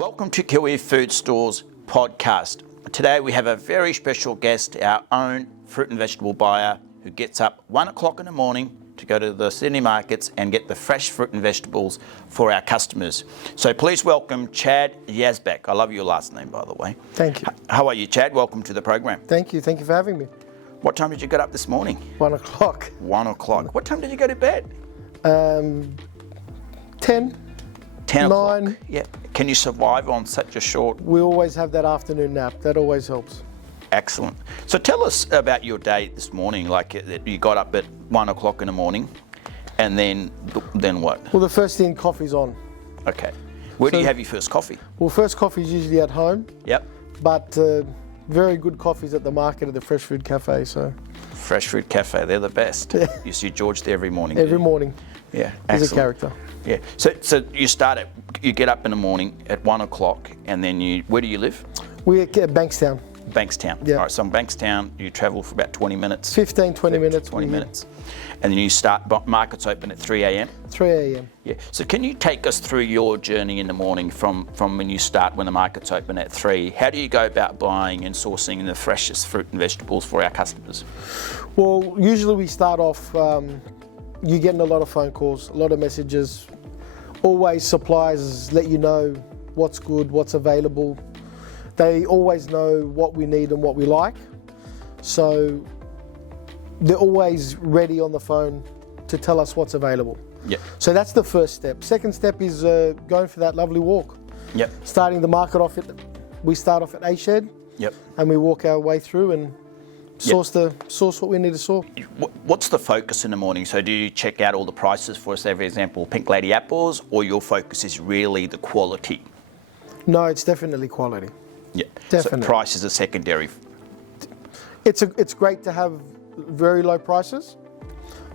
Welcome to QE Foodstores podcast. Today we have a very special guest, our own fruit and vegetable buyer who gets up 1 o'clock in the morning to go to the Sydney markets and get the fresh fruit and vegetables for our customers. So please welcome Chad Yazbek. I love your last name, by the way. Thank you. How are you, Chad? Welcome to the program. Thank you. Thank you for having me. What time did you get up this morning? 1 o'clock. 1 o'clock. What time did you go to bed? 10. 10 o'clock. 9. Yeah. Can you survive on such a short? We always have that afternoon nap. That always helps. Excellent. So tell us about your day this morning. Like you got up at 1 o'clock in the morning, and then what? Well, the first thing, coffee's on. Okay. Where do you have your first coffee? Well, first coffee is usually at home. Yep. But very good coffees at the market at the Fresh Food Cafe. So. Fresh Food Cafe, they're the best. Yeah. You see George there every morning. Every morning. Yeah. He's Excellent. a character. Yeah. So you get up in the morning at 1 o'clock, and then where do you live? We're at Bankstown. Bankstown. Yeah. All right, so in Bankstown, you travel for about 20 minutes. 20 minutes. 20 minutes. And then you start, markets open at 3 a.m.? 3 a.m. Yeah. So can you take us through your journey in the morning from when you start, when the markets open at 3? How do you go about buying and sourcing the freshest fruit and vegetables for our customers? Well, usually we start off, you're getting a lot of phone calls, a lot of messages. Always suppliers let you know what's good, what's available. They always know what we need and what we like. So they're always ready on the phone to tell us what's available. Yep. So that's the first step. Second step is going for that lovely walk. Yep. Starting the market off we start off at A Shed. Yep. And we walk our way through and source what we need to source. What's the focus in the morning? So do you check out all the prices for, say, for example, Pink Lady apples, or your focus is really the quality? No, it's definitely quality. Yeah. Definitely. So price is a secondary. It's great to have very low prices,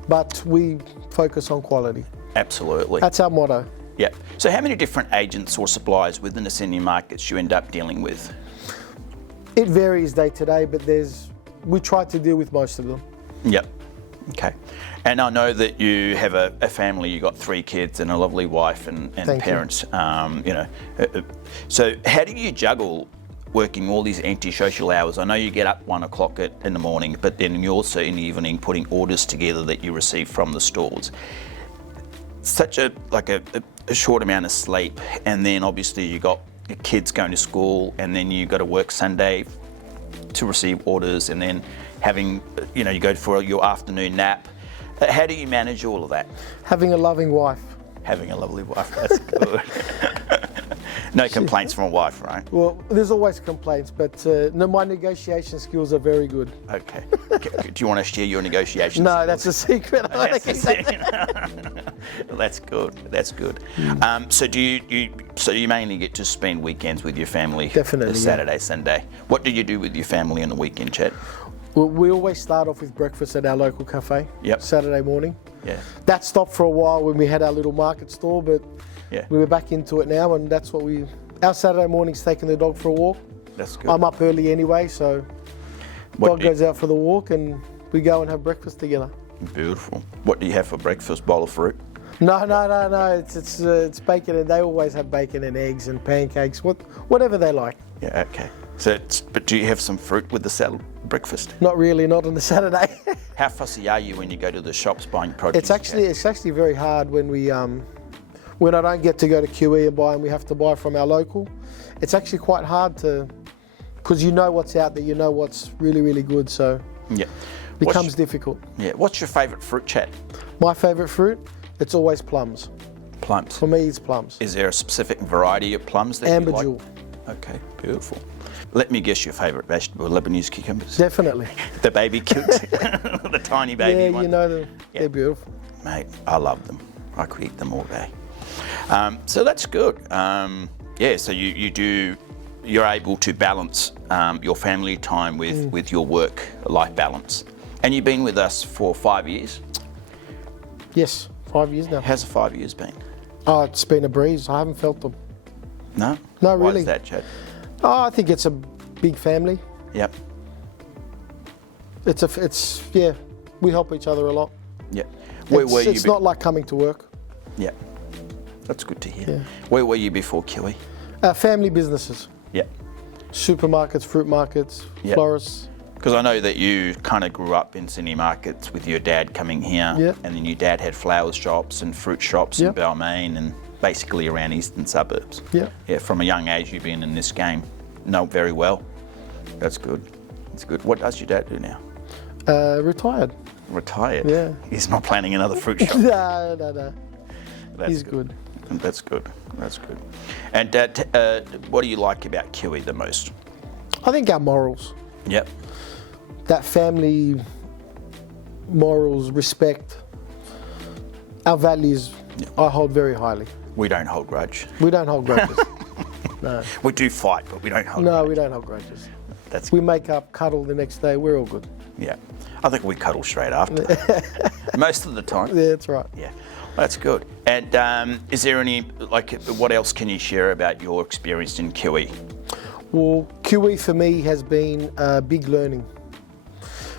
but we focus on quality. Absolutely. That's our motto. Yeah. So how many different agents or suppliers within the Sydney markets you end up dealing with? It varies day to day, but we try to deal with most of them. Yep. Okay. And I know that you have a family. You got 3 kids and a lovely wife and parents. So how do you juggle working all these anti-social hours? I know you get up 1 o'clock in the morning, but then you're also in the evening putting orders together that you receive from the stores. Such a short amount of sleep, and then obviously you got your kids going to school, and then you got to work Sunday to receive orders, and then you go for your afternoon nap. How do you manage all of that? Having a loving wife. Having a lovely wife, that's good. No complaints from a wife, right? Well, there's always complaints, but my negotiation skills are very good. Okay. Do you want to share your negotiations? No, that's a secret. That's good. That's good. So so you mainly get to spend weekends with your family? Definitely. Saturday, Sunday. What do you do with your family on the weekend, Chad? Well, we always start off with breakfast at our local cafe. Yep. Saturday morning. Yeah. That stopped for a while when we had our little market store, but yeah, we were back into it now, and that's what our Saturday morning's taking the dog for a walk. That's good. I'm up early anyway, so dog goes out for the walk and we go and have breakfast together. Beautiful. What do you have for breakfast? Bowl of fruit? No. It's bacon, and they always have bacon and eggs and pancakes, whatever they like. Yeah, okay. But do you have some fruit with the salad breakfast? Not really, not on the Saturday. How fussy are you when you go to the shops buying produce? It's actually very hard when when I don't get to go to QE and buy, and we have to buy from our local. It's actually quite hard because you know what's out there, you know what's really, really good, so yeah, it becomes difficult. Yeah. What's your favourite fruit, Chad? My favourite fruit? It's always plums. Plums. For me, it's plums. Is there a specific variety of plums that you like? Amberjewel. Okay, beautiful. Let me guess your favourite vegetable, Lebanese cucumbers. Definitely. The baby cute, the tiny baby ones. You know them. Yeah. They're beautiful. Mate, I love them. I could eat them all day. So that's good. So you're able to balance your family time with your work-life balance. And you've been with us for 5 years? Yes, 5 years now. How's the 5 years been? Oh, it's been a breeze. I haven't felt them. No? No, Why really. is that, Chad? Oh, I think it's a big family. Yep. We help each other a lot. Yep. It's not like coming to work. Yeah. That's good to hear. Yeah. Where were you before QE? Family businesses, Yeah. supermarkets, fruit markets, Yep. florists. Because I know that you kind of grew up in Sydney markets with your dad coming here, Yep. and then your dad had flower shops and fruit shops Yep. in Balmain and basically around eastern suburbs. Yeah. Yeah, from a young age you've been in this game. Know very well. That's good. That's good. What does your dad do now? Retired. Retired? Yeah. He's not planning another fruit shop? No. That's He's good. That's good. That's good. And what do you like about QE the most? I think our morals, Yep. that family morals, respect, our values, I hold very highly. We don't hold grudge. We don't hold grudges. No. We do fight, but we don't hold No, grudge. we don't hold grudges. That's We make up, cuddle the next day, we're all good. Yeah. I think we cuddle straight after. Most of the time. Yeah, that's right. Yeah. That's good. And is there any, what else can you share about your experience in QE? Well, QE for me has been a big learning,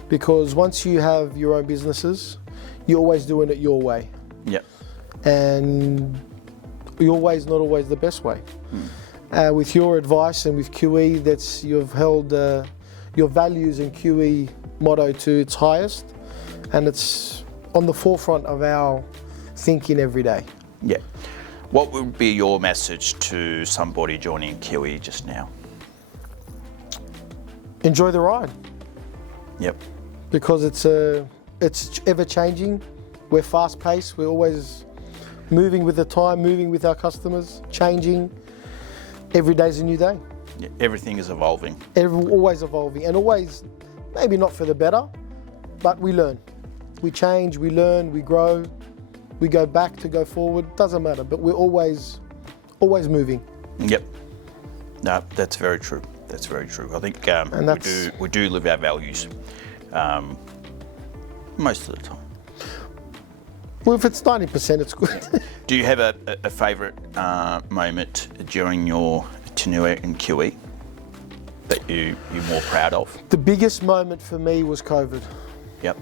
because once you have your own businesses, you're always doing it your way, Yep. and your way is not always the best way. With your advice and with QE, you've held your values and QE motto to its highest, and it's on the forefront of our thinking every day. Yeah. What would be your message to somebody joining QE just now? Enjoy the ride, Yep. because it's ever changing. We're fast paced. We're always moving with the time, moving with our customers, changing. Every day's a new day. Yeah. Everything is evolving. Always evolving, and always, maybe not for the better, but we learn. We change, we learn, we grow, we go back to go forward. Doesn't matter, but we're always moving. Yep. No, that's very true. That's very true. I think we do live our values most of the time. Well, if it's 90%, it's good. Do you have a favourite moment during your tenure in QE that you're more proud of? The biggest moment for me was COVID, Yep.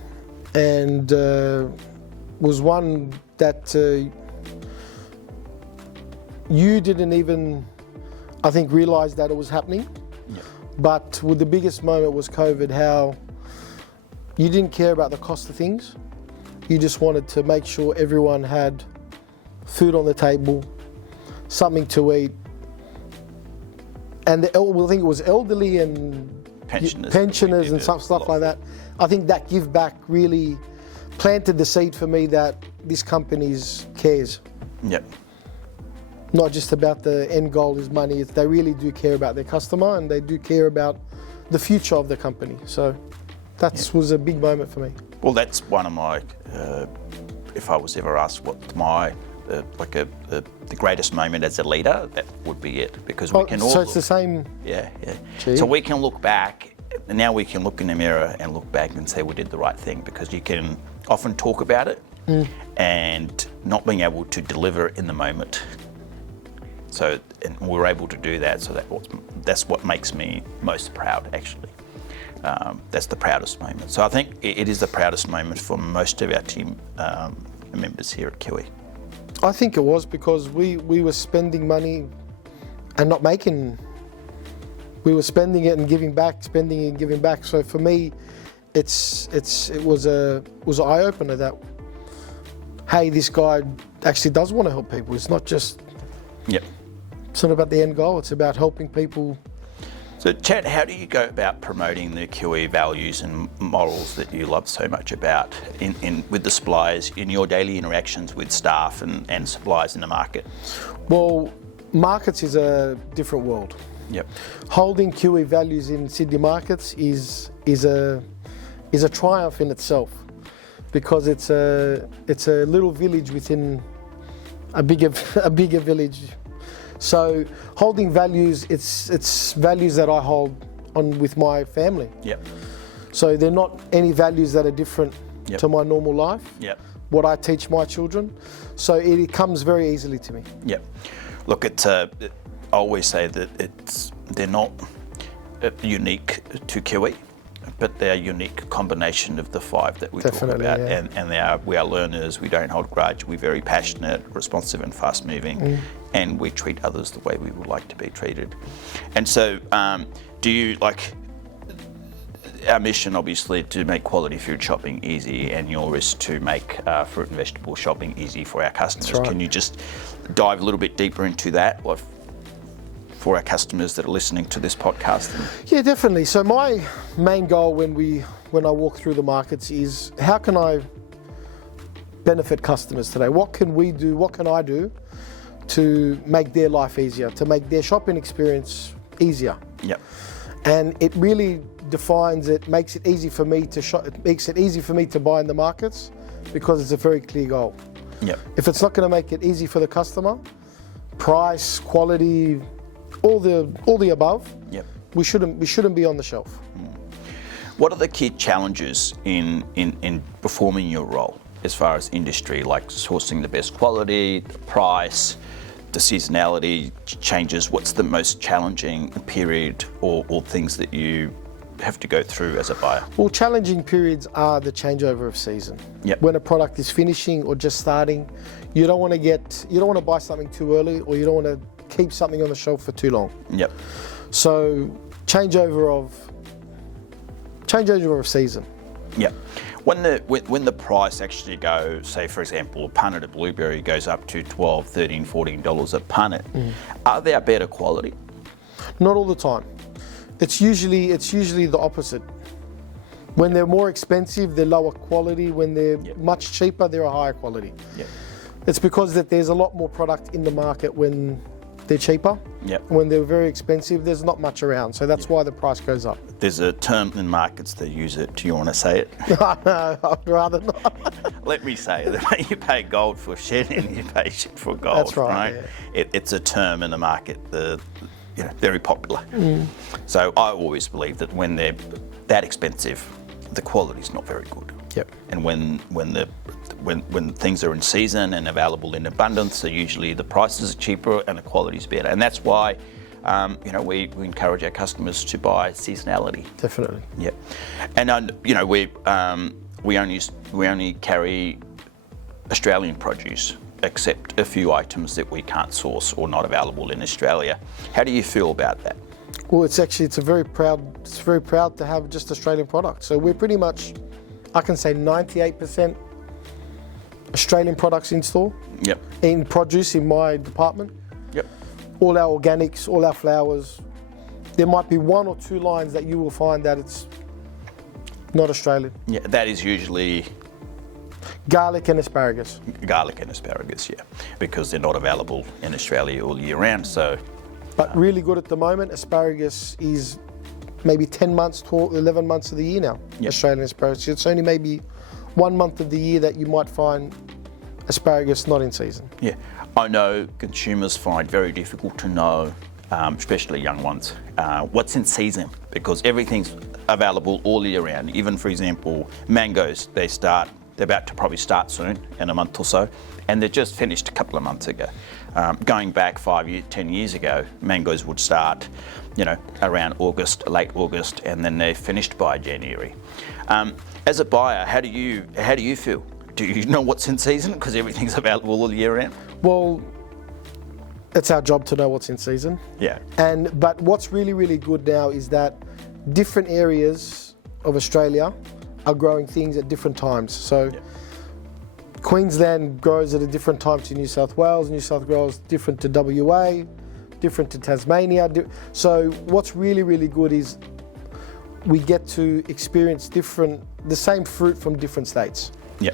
and was one that you didn't even, I think, realise that it was happening. Yep. But with the biggest moment was COVID, how you didn't care about the cost of things. You just wanted to make sure everyone had food on the table, something to eat. And I think it was elderly and pensioners and stuff like that. I think that give back really planted the seed for me that this company cares. Yep. Not just about the end goal is money. They really do care about their customer, and they do care about the future of the company. So that was a big moment for me. Well, that's one of my, if I was ever asked what my, the greatest moment as a leader, that would be it. Because we can all So it's the same. Yeah. Gee. So we can look back, and now we can look in the mirror and look back and say we did the right thing, because you can often talk about it and not being able to deliver in the moment. So, and we're able to do that, so that's what makes me most proud, actually. That's the proudest moment. So I think it is the proudest moment for most of our team members here at QE. I think it was because we were spending money and not making. We were spending it and giving back, spending and giving back. So for me, it was an eye opener that, hey, this guy actually does want to help people. It's not just. Yep. It's not about the end goal. It's about helping people. So, Chad, how do you go about promoting the QE values and morals that you love so much about with the suppliers in your daily interactions with staff and suppliers in the market? Well, markets is a different world. Yep. Holding QE values in Sydney markets is a triumph in itself, because it's a little village within a bigger village. So holding values, it's values that I hold on with my family. Yep. So they're not any values that are different to my normal life. Yep. What I teach my children. So it comes very easily to me. Yep. Look, I always say that they're not unique to QE. but they're a unique combination of the 5 that we talk Definitely, about. yeah. And we are learners, we don't hold grudge, we're very passionate, responsive and fast moving, and we treat others the way we would like to be treated. And so do you, like, our mission obviously to make quality food shopping easy, and yours is to make fruit and vegetable shopping easy for our customers. That's right. Can you just dive a little bit deeper into that for our customers that are listening to this podcast? Yeah, definitely. So my main goal when I walk through the markets is, how can I benefit customers today? What can we do? What can I do to make their life easier, to make their shopping experience easier? Yep. And it really defines it, makes it easy for me to shop. It makes it easy for me to buy in the markets, because it's a very clear goal. Yep. If it's not going to make it easy for the customer, price, quality, all the above, Yep. we shouldn't be on the shelf. What are the key challenges in performing your role as far as industry, like sourcing the best quality, the price, the seasonality changes? What's the most challenging period or things that you have to go through as a buyer? Well, challenging periods are the changeover of season. Yep. When a product is finishing or just starting, you don't want to buy something too early, or you don't want to keep something on the shelf for too long. Yep. So changeover of season. Yep. When the price actually goes, say for example, a punnet of blueberry goes up to $12, $13, $14 a punnet, are they a better quality? Not all the time. It's usually the opposite. When they're more expensive, they're lower quality. When they're much cheaper, they're a higher quality. Yep. It's because that there's a lot more product in the market when they're cheaper. Yep. When they're very expensive, there's not much around. So that's why the price goes up. There's a term in markets that use it. Do you want to say it? No, I'd rather not. Let me say that you pay gold for shit and you pay shit for gold. That's right. Yeah. It's a term in the market, very popular. So I always believe that when they're that expensive, the quality's not very good. Yep. And when things are in season and available in abundance, so usually the prices are cheaper and the quality's better. And that's why we encourage our customers to buy seasonality. Definitely. Yeah, and we only carry Australian produce, except a few items that we can't source or not available in Australia. How do you feel about that? Well, it's very proud to have just Australian products. So we're pretty much, I can say 98% Australian products in store. Yep. In produce in my department. Yep. All our organics, all our flowers. There might be 1 or 2 lines that you will find that it's not Australian. Yeah, that is usually Garlic and asparagus. garlic and asparagus, yeah, because they're not available in Australia all year round. So, But really good at the moment. Asparagus is maybe 10 months to 11 months of the year now. Yep. Australian asparagus. It's only maybe 1 month of the year that you might find asparagus not in season. yeah, I know consumers find very difficult to know, especially young ones, what's in season, because everything's available all year round. Even, for example, mangoes, they're about to probably start soon, in a month or so, and they're just finished a couple of months ago. Going back 10 years ago, mangoes would start, around August, late August, and then they're finished by January. As a buyer, how do you feel? Do you know what's in season because everything's available all year round? Well, it's our job to know what's in season. Yeah. But what's really, really good now is that different areas of Australia are growing things at different times. So Queensland grows at a different time to New South Wales. New South Wales different to WA, different to Tasmania. So what's really, really good is we get to experience the same fruit from different states. Yeah.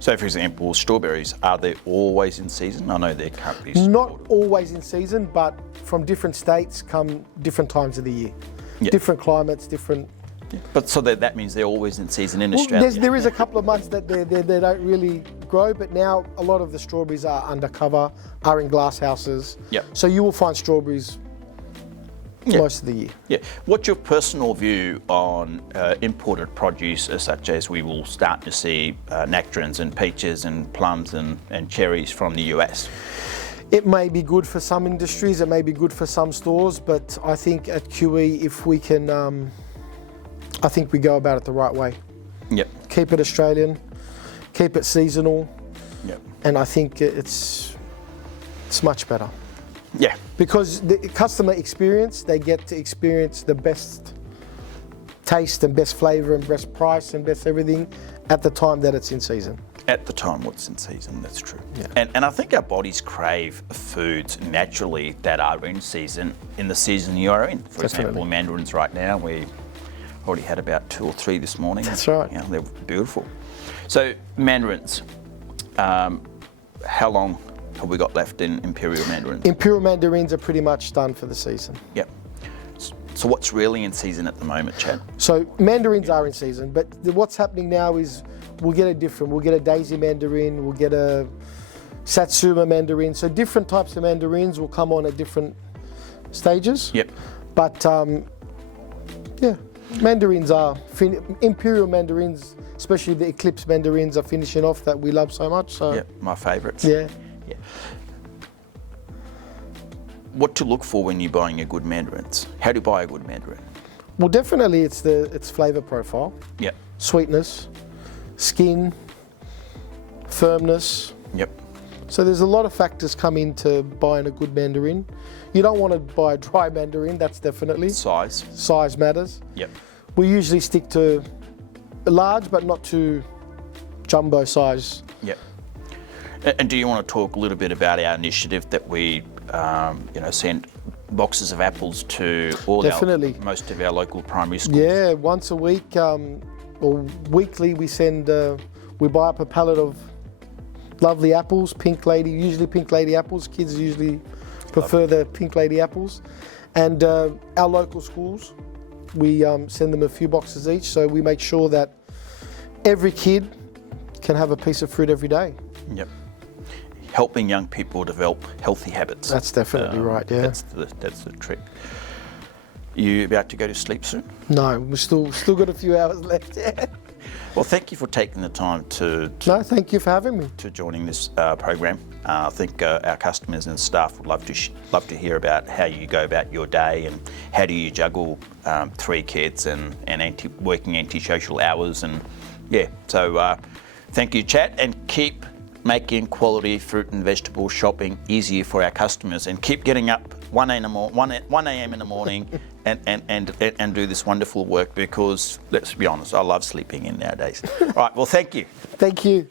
So, for example, strawberries, are they always in season? I know they can't be stored. Not always in season, but from different states come different times of the year. Yeah. Different climates, different... But so that means they're always in season in Australia? There is a couple of months that they don't really grow, but now a lot of the strawberries are undercover, are in glass houses. Yep. So you will find strawberries most of the year. Yeah. What's your personal view on imported produce, such as we will start to see nectarines and peaches and plums and cherries from the US? It may be good for some industries, it may be good for some stores, but I think at QE, if we can... I think we go about it the right way. Yep. Keep it Australian, keep it seasonal, Yep. and I think it's much better. Yeah. Because the customer experience, they get to experience the best taste and best flavour and best price and best everything at the time that it's in season. At the time what's in season, that's true. Yeah. And I think our bodies crave foods naturally that are in season, in the season you are in. For example, mandarins right now, we already had about 2 or 3 this morning. That's right. You know, they're beautiful. So mandarins, how long have we got left in Imperial mandarins? Imperial mandarins are pretty much done for the season. Yep. So what's really in season at the moment, Chad? So mandarins are in season, but what's happening now is we'll get a daisy mandarin, we'll get a satsuma mandarin. So different types of mandarins will come on at different stages. Yep. But yeah, mandarins are, Imperial mandarins, especially the Eclipse mandarins, are finishing off that we love so much. So Yep, my favourites. yeah. Yeah. What to look for when you're buying a good mandarins? How to buy a good mandarin? Well, definitely it's flavour profile, Yep. sweetness, skin, firmness. Yep. So there's a lot of factors come into buying a good mandarin. You don't want to buy a dry mandarin, that's definitely. Size. Size matters. Yep. We usually stick to large but not too jumbo size. Yep. And do you want to talk a little bit about our initiative that we, send boxes of apples to most of our local primary schools? Yeah, once a week or weekly we buy up a pallet of lovely apples, usually pink lady apples. Kids usually prefer the pink lady apples. And our local schools, we send them a few boxes each, so we make sure that every kid can have a piece of fruit every day. Yep. Helping young people develop healthy habits. That's definitely right, yeah. That's the trick. You about to go to sleep soon? No, we've still got a few hours left, yeah. Well, thank you for taking the time No, thank you for having me. to joining this program. I think our customers and staff would love to hear about how you go about your day and how do you juggle 3 kids and working antisocial hours, and yeah. So thank you, Chad, and keep making quality fruit and vegetable shopping easier for our customers, and keep getting up 1 a.m. in the morning and do this wonderful work, because let's be honest, I love sleeping in nowadays. All right, well, thank you. Thank you.